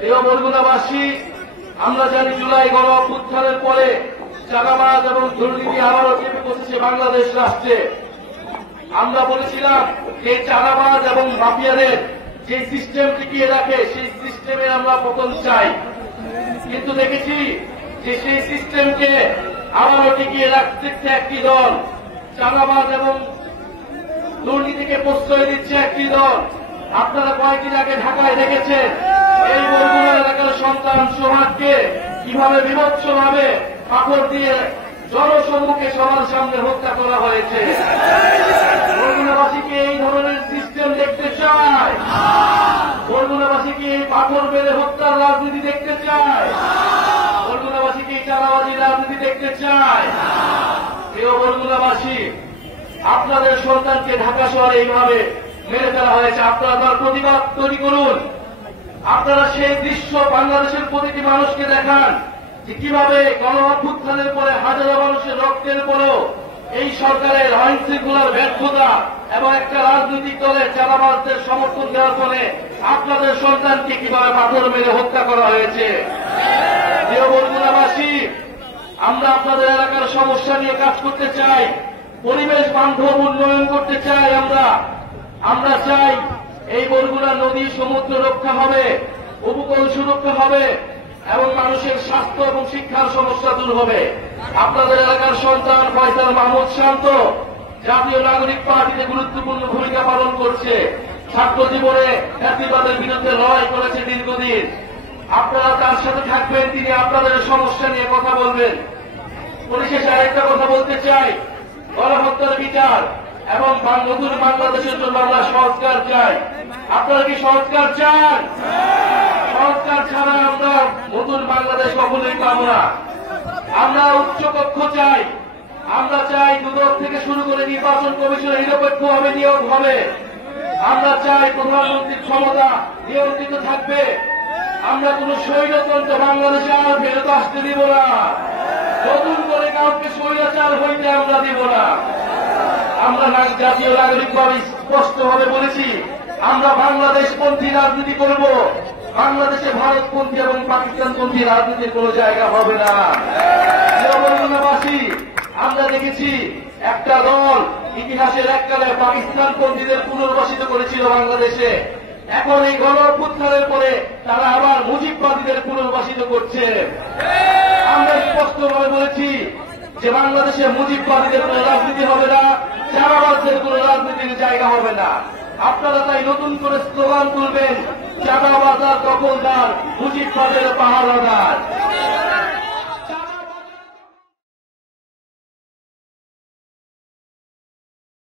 প্রিয় বরগুনাবাসী, আমরা জানি জুলাই গণ অভ্যুত্থানের পরে চাঁদাবাজ এবং দুর্নীতি আবারও চেপে বসেছে বাংলাদেশ রাষ্ট্রে। আমরা বলেছিলাম যে চাঁদাবাজ এবং মাফিয়াদের যে সিস্টেম টিকিয়ে রাখে সেই সিস্টেমের আমরা পতন চাই, কিন্তু দেখেছি যে সেই সিস্টেমকে আবারও টিকিয়ে রাখতে একটি দল, চাঁদাবাজ এবং দুর্নীতিকে প্রশ্রয় দিচ্ছে একটি দল। আপনারা কয়েকদিন আগে ঢাকায় দেখেছেন এই বরগুনা এলাকার সন্তান সোহাগকে কিভাবে বিভৎসভাবে পাথর দিয়ে জনসম্মুখে সবার সামনে হত্যা করা হয়েছে। বরগুনাবাসীকে এই ধরনের সিস্টেম দেখতে চায়? বরগুনাবাসীকে এই পাথর মেরে হত্যার রাজনীতি দেখতে চায়? বরগুনাবাসীকে এই চাঁদাবাজির রাজনীতি দেখতে চায়? প্রিয় বরগুনাবাসী, আপনাদের সন্তানকে ঢাকা শহরে এইভাবে মেরে ফেলা হয়েছে, আপনারা তার প্রতিবাদ তৈরি করুন। আপনারা সেই দৃশ্য বাংলাদেশের প্রতিটি মানুষকে দেখান যে কিভাবে গণ অভ্যুত্থানের পরে হাজারো মানুষের রক্তের পরেও এই সরকারের আইন শৃঙ্খলার ব্যর্থতা এবং একটা রাজনৈতিক দলের চাঁদাবাজদের সমর্থন দেওয়ার ফলে আপনাদের সন্তানকে কিভাবে পাথর মেরে হত্যা করা হয়েছে। প্রিয় বরগুনাবাসী, আমরা আপনাদের এলাকার সমস্যা নিয়ে কাজ করতে চাই, পরিবেশ বান্ধব উন্নয়ন করতে চাই। আমরা চাই এই বরগুনা নদী সমুদ্র রক্ষা হবে, উপকূল সুরক্ষা হবে এবং মানুষের স্বাস্থ্য এবং শিক্ষার সমস্যা দূর হবে। আপনাদের এলাকার সন্তান ফয়সাল মাহমুদ শান্ত জাতীয় নাগরিক পার্টিতে গুরুত্বপূর্ণ ভূমিকা পালন করছে, ছাত্র জীবনে জাতিবাদের বিরুদ্ধে লড়াই করেছে দীর্ঘদিন। আপনারা তার সাথে থাকবেন, তিনি আপনাদের সমস্যা নিয়ে কথা বলবেন। পরিশেষে আরেকটা কথা বলতে চাই, গণহত্যার বিচার এবং নতুন বাংলাদেশের জন্য আমরা সংস্কার চাই। আপনারা কি সংস্কার চান? সংস্কার ছাড়া আমরা নতুন বাংলাদেশ কখনোই পাব না। আমরা উচ্চকক্ষ চাই, আমরা চাই দুদক থেকে শুরু করে নির্বাচন কমিশনে নিরপেক্ষভাবে নিয়োগ হবে। আমরা চাই প্রধানমন্ত্রীর ক্ষমতা নিয়ন্ত্রিত থাকবে। আমরা কোন স্বৈরতন্ত্র বাংলাদেশে আর ফেরত আসতে দিব না। নতুন করে কাউকে স্বৈরাচার হইতে আমরা দিব না। আমরা জাতীয় নাগরিকভাবে স্পষ্টভাবে বলেছি, আমরা বাংলাদেশপন্থী রাজনীতি করব। বাংলাদেশে ভারতপন্থী এবং পাকিস্তানপন্থী রাজনীতির কোন জায়গা হবে না। বরগুনাবাসী, আমরা দেখেছি একটা দল ইতিহাসের এককালে পাকিস্তানপন্থীদের পুনর্বাসিত করেছিল বাংলাদেশে। এখন এই গণ অভ্যুত্থানের পরে তারা আবার মুজিববাদীদের পুনর্বাসিত করছে। আমরা স্পষ্টভাবে বলেছি যে বাংলাদেশে মুজিববাদীদের কোন রাজনীতি হবে না, চাঁদাবাজদের কোন রাজনীতির জায়গা হবে না। আপনারা তাই নতুন করে স্লোগান তুলবেন, চাঁদাবাজ আর দখলদার, মুজিববাদের পাহারাদার।